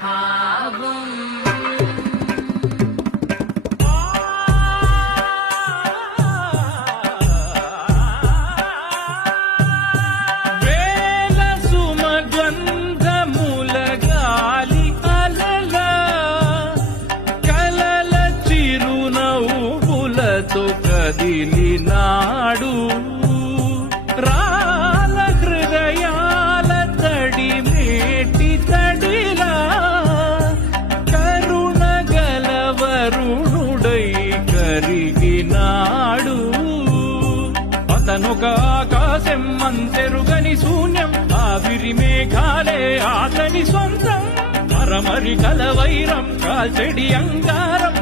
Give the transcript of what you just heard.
భావం వేల సుమగంధముల గాలి అలల కలల చిరునవ్వులతో కదిలినాడు రాల హృదయాల తడి మేటి తడిలా కరుణ గలవరుణుడై కరిగినాడు అతనొక ఆకాశం అంతెరుగని శూన్యం ఆవిరి మేఘాలే అతని సొంతం మరమరి కలవైరం కాల్చెడి అంగారం